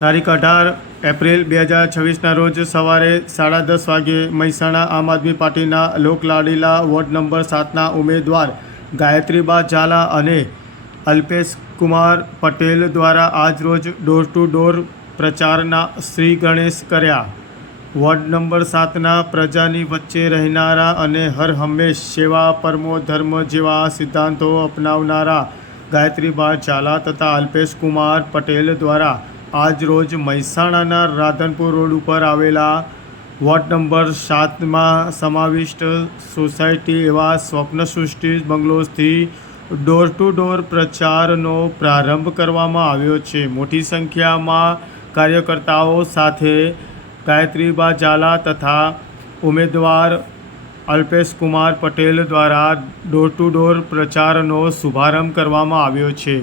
તારીખ 18 એપ્રિલ 2026ના રોજ સવારે 10:30 વાગ્યે મહેસાણા આમ આદમી પાર્ટીના લોકલાડીલા વોર્ડ નંબર 7ના ઉમેદવાર ગાયત્રીબા ઝાલા અને અલ્પેશકુમાર પટેલ દ્વારા આજરોજ ડોર ટુ ડોર પ્રચારના શ્રી ગણેશ કર્યા. વોર્ડ નંબર 7ના પ્રજાની વચ્ચે રહેનારા અને હર હંમેશ સેવા પરમો ધર્મ જેવા સિદ્ધાંતો અપનાવનારા ગાયત્રીબા ઝાલા તથા અલ્પેશકુમાર પટેલ દ્વારા આજરોજ મહેસાણાના રાધનપુર રોડ ઉપર આવેલા વોર્ડ નંબર 7માં સમાવિષ્ટ સોસાયટી એવા સ્વપ્નસૃષ્ટિ બંગલોઝથી ડોર ટુ ડોર પ્રચારનો પ્રારંભ કરવામાં આવ્યો છે. મોટી સંખ્યામાં કાર્યકર્તાઓ સાથે ગાયત્રીબા ઝાલા તથા ઉમેદવાર અલ્પેશકુમાર પટેલ દ્વારા ડોર ટુ ડોર પ્રચારનો શુભારંભ કરવામાં આવ્યો છે.